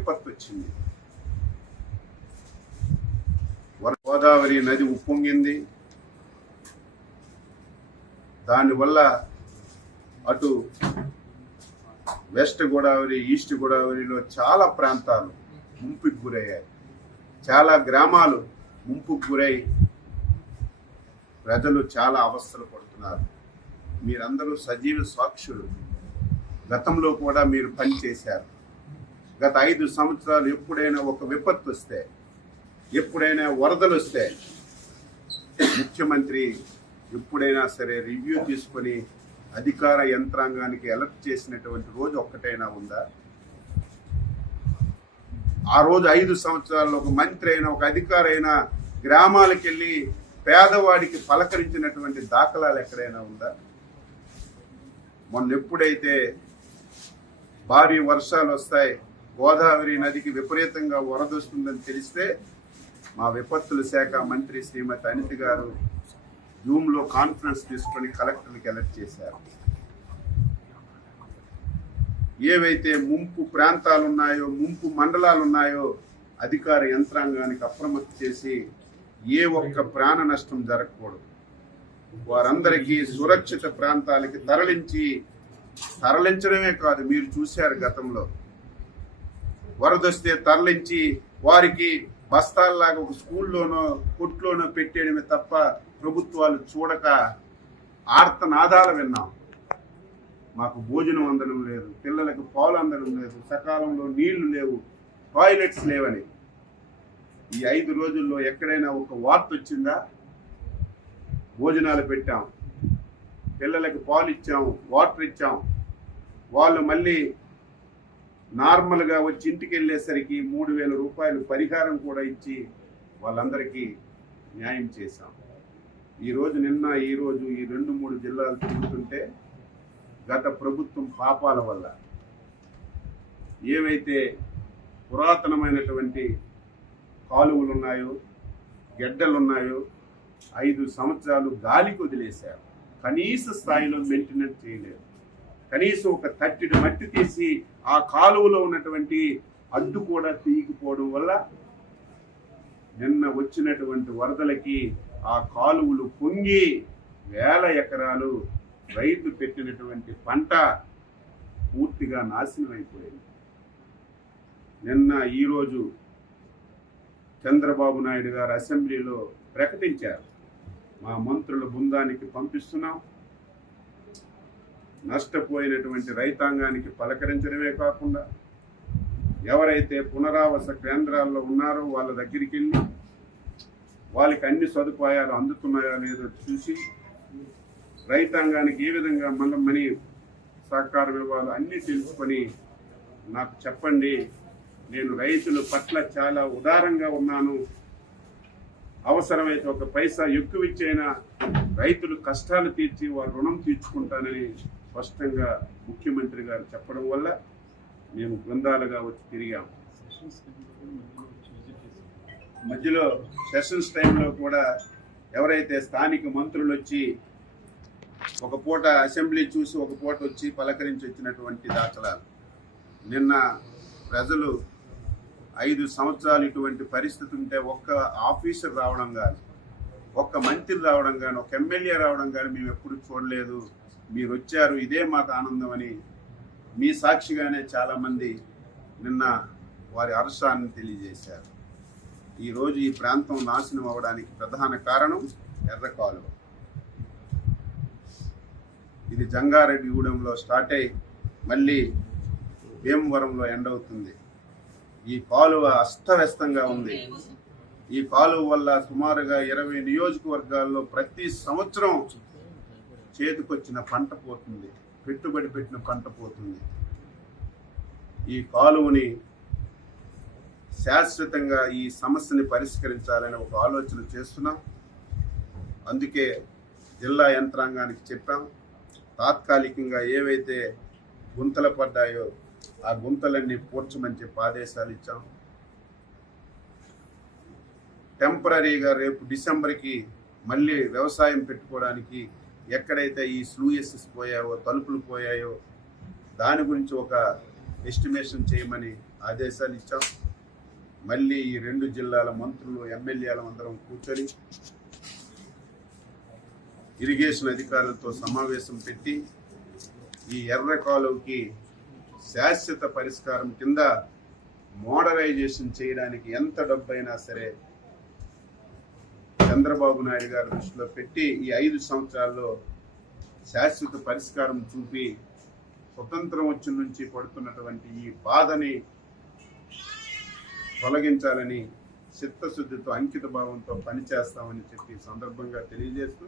విపత్తు వచ్చింది. గోదావరి నది ఉప్పొంగింది. దానివల్ల అటు వెస్ట్ గోదావరి, ఈస్ట్ గోదావరిలో చాలా ప్రాంతాలు ముంపుకు గురయ్యాయి. చాలా గ్రామాలు ముంపుకు గురై ప్రజలు చాలా అవస్థలు పడుతున్నారు. మీరందరూ సజీవ సాక్షులు. గతంలో కూడా మీరు పనిచేశారు. గత 5 సంవత్సరాలు ఎప్పుడైనా ఒక విపత్తు వస్తే, ఎప్పుడైనా వరదలు వస్తే ముఖ్యమంత్రి ఎప్పుడైనా సరే రివ్యూ తీసుకొని అధికార యంత్రాంగానికి అలర్ట్ చేసినటువంటి రోజు ఒక్కటైనా ఉందా? ఆ రోజు 5 సంవత్సరాల్లో ఒక మంత్రి అయినా, ఒక అధికారి అయినా గ్రామాలకు వెళ్ళి పేదవాడికి పలకరించినటువంటి దాఖలాలు ఎక్కడైనా ఉందా? మొన్న ఎప్పుడైతే భారీ వర్షాలు వస్తాయి, గోదావరి నదికి విపరీతంగా వరద వస్తుందని తెలిస్తే మా విపత్తుల శాఖ మంత్రి శ్రీమతి అనిత గారు జూమ్లో కాన్ఫరెన్స్ తీసుకొని కలెక్టర్కి అలర్ట్ చేశారు. ఏవైతే ముంపు ప్రాంతాలు ఉన్నాయో, ముంపు మండలాలు ఉన్నాయో అధికార యంత్రాంగానికి అప్రమత్తం చేసి ఏ ఒక్క ప్రాణ నష్టం జరగకూడదు, వారందరికీ సురక్షిత ప్రాంతాలకి తరలించడమే కాదు, మీరు చూశారు గతంలో వరదొస్తే తరలించి వారికి బస్తాల్లాగా ఒక స్కూల్లోనో కొట్లోనో పెట్టేయడమే తప్ప ప్రభుత్వాలు చూడక ఆర్తనాదాలు విన్నాం. మాకు భోజనం అందడం లేదు, పిల్లలకు పాలు అందడం లేదు, సకాలంలో నీళ్లు లేవు, టాయిలెట్స్ లేవని. ఈ 5 రోజుల్లో ఎక్కడైనా ఒక వార్త వచ్చిందా? భోజనాలు పెట్టాం, పిల్లలకు పాలు ఇచ్చాం, వాటర్ ఇచ్చాం, వాళ్ళు మళ్ళీ నార్మల్గా వచ్చి ఇంటికి వెళ్ళేసరికి 3,000 రూపాయలు పరిహారం కూడా ఇచ్చి వాళ్ళందరికీ న్యాయం చేశాం. ఈరోజు ఈ 2-3 జిల్లాలు తిరుగుతుంటే గత ప్రభుత్వం పాపాల వల్ల ఏవైతే పురాతనమైనటువంటి కాలువలు ఉన్నాయో, గెడ్డలున్నాయో 5 సంవత్సరాలు గాలికి వదిలేశారు. కనీస స్థాయిలో మెయింటెనెన్స్ చేయలేదు. కనీసం ఒక తట్టిడి మట్టి తీసి ఆ కాలువలో ఉన్నటువంటి అడ్డు కూడా తీయకపోవడం వల్ల నిన్న వచ్చినటువంటి వరదలకి ఆ కాలువలు పొంగి వేల ఎకరాలు రైతు పెట్టినటువంటి పంట పూర్తిగా నాశనం అయిపోయింది. ఈరోజు చంద్రబాబు నాయుడు గారు అసెంబ్లీలో ప్రకటించారు, మా మంత్రుల బృందానికి పంపిస్తున్నాం, నష్టపోయినటువంటి రైతాంగానికి పలకరించడమే కాకుండా ఎవరైతే పునరావాస కేంద్రాల్లో ఉన్నారో వాళ్ళ దగ్గరికి వెళ్ళి వాళ్ళకి అన్ని సదుపాయాలు అందుతున్నాయో లేదో చూసి రైతాంగానికి ఏ విధంగా మనీ సహకారం ఇవ్వాలో అన్నీ తెలుసుకొని నాకు చెప్పండి, నేను రైతుల పట్ల చాలా ఉదారంగా ఉన్నాను, అవసరమైతే ఒక పైసా ఎక్కువ ఇచ్చైనా రైతులు కష్టాలు తీర్చి వారి రుణం తీర్చుకుంటానని స్పష్టంగా ముఖ్యమంత్రి గారు చెప్పడం వల్ల మేము బృందాలుగా వచ్చి తిరిగాం. మధ్యలో సెషన్స్ టైంలో కూడా ఎవరైతే స్థానిక మంత్రులు వచ్చి ఒక పూట అసెంబ్లీ చూసి ఒక పూట వచ్చి పలకరించి వచ్చినటువంటి దాఖలాలు. నిన్న ప్రజలు 5 సంవత్సరాలు ఇటువంటి పరిస్థితి ఉంటే ఒక్క ఆఫీసర్ రావడం కానీ, ఒక్క మంత్రి రావడం కానీ, ఒక ఎమ్మెల్యే రావడం కానీ మేము ఎప్పుడు చూడలేదు. మీరు వచ్చారు, ఇదే మాకు ఆనందం అని మీ సాక్షిగానే చాలామంది నిన్న వారి హర్షాన్ని తెలియజేశారు. ఈరోజు ఈ ప్రాంతం నాశనం అవ్వడానికి ప్రధాన కారణం ఎర్ర కాలువ. ఇది జంగారెడ్డిగూడెంలో స్టార్ట్ అయ్యి మళ్ళీ భీమవరంలో ఎండ్ అవుతుంది. ఈ కాలువ అస్తవ్యస్తంగా ఉంది. ఈ కాలువ వల్ల సుమారుగా 20 నియోజకవర్గాల్లో ప్రతి సంవత్సరం చేతికొచ్చిన పంట పోతుంది, పెట్టుబడి పెట్టిన పంట పోతుంది. ఈ కాలువని శాశ్వతంగా ఈ సమస్యని పరిష్కరించాలని ఒక ఆలోచన చేస్తున్నాం. అందుకే జిల్లా యంత్రాంగానికి చెప్పాం, తాత్కాలికంగా ఏవైతే గుంతలు పడ్డాయో ఆ గుంతలన్నీ పూడ్చమని చెప్పి ఆదేశాలు ఇచ్చాం. టెంపరీగా రేపు డిసెంబర్కి మళ్ళీ వ్యవసాయం పెట్టుకోవడానికి ఎక్కడైతే ఈ స్లూయసెస్ పోయాయో, తలుపులు పోయాయో దాని గురించి ఒక ఎస్టిమేషన్ చేయమని ఆదేశాలు ఇచ్చాం. మళ్ళీ ఈ 2 జిల్లాల మంత్రులు ఎమ్మెల్యేలు అందరం కూర్చొని ఇరిగేషన్ అధికారులతో సమావేశం పెట్టి ఈ ఎర్ర కాలువకి శాశ్వత పరిష్కారం కింద మోడరైజేషన్ చేయడానికి ఎంత డబ్బైనా సరే చంద్రబాబు నాయుడు గారి దృష్టిలో పెట్టి ఈ 5 సంవత్సరాల్లో శాశ్వత పరిష్కారం చూపి స్వతంత్రం వచ్చి నుంచి పడుతున్నటువంటి ఈ బాధని తొలగించాలని చిత్తశుద్ధితో అంకిత భావంతో పనిచేస్తామని చెప్పి సందర్భంగా తెలియజేస్తూ